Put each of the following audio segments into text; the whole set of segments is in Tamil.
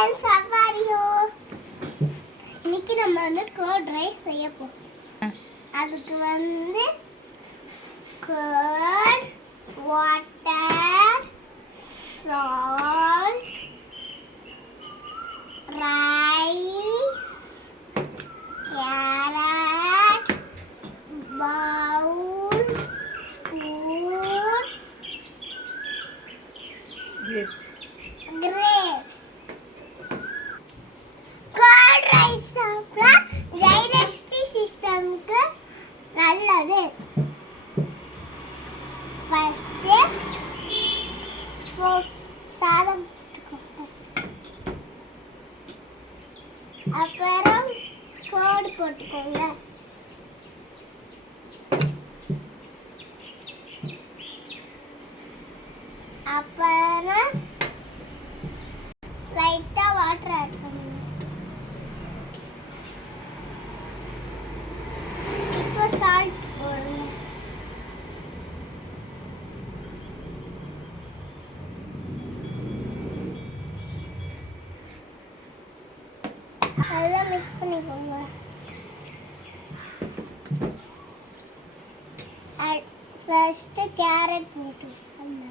Friends, how are you? இன்னைக்கு நம்ம வந்து கர்ட் ரைஸ் செய்ய போறோம். அதுக்கு வந்து curd, water, salt, rice, carrot, bowl, spoon, grapes. Curd rice சாப்பிட்டா டைஜஸ்டிவ் சிஸ்டம்க்கு நல்லது. ஃபர்ஸ்ட் சாதம் போட்டுக்கோங்க. அப்புறம் கர்ட் போட்டுக்கோங்க. அப்புறம் லைட்டா வாட்டர் ஆட் பண்ணுங்க. இப்போ சால்ட் போடுங்க. நல்லா மிக்ஸ் பண்ணிக்கோங்க. ஃபர்ஸ்ட் கேரட் போட்டுக்கோங்க.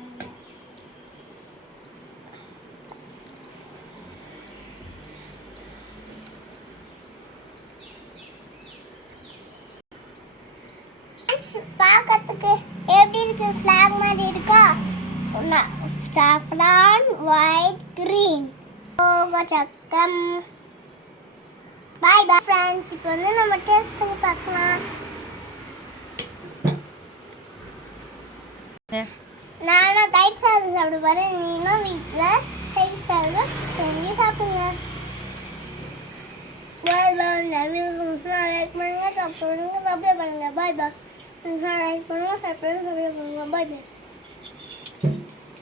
பார்க்கறதுக்கு எப்படி இருக்கு? ஃபிளாக் மாதிரி இருக்கா? saffron, white, green. சக்கம். பாய் பாய் ஃப்ரெண்ட்ஸ். இப்போ வந்து நம்ம டேஸ்ட் பண்ணி பார்க்கலாம். நானும் தயிர் சாதம் சாப்பிட போறேன். நீனும் வீட்டில் தயிர் சாதம் செஞ்சு சாப்பிடுங்க. பாய் பாய். லைக் பண்ணுங்க, சப்ஸ்கிரைப் பண்ணுங்க, பாய் பாய். லைக் பண்ணுங்க, சப்ஸ்கிரைப் பண்ணுங்க, பாய் பாய்.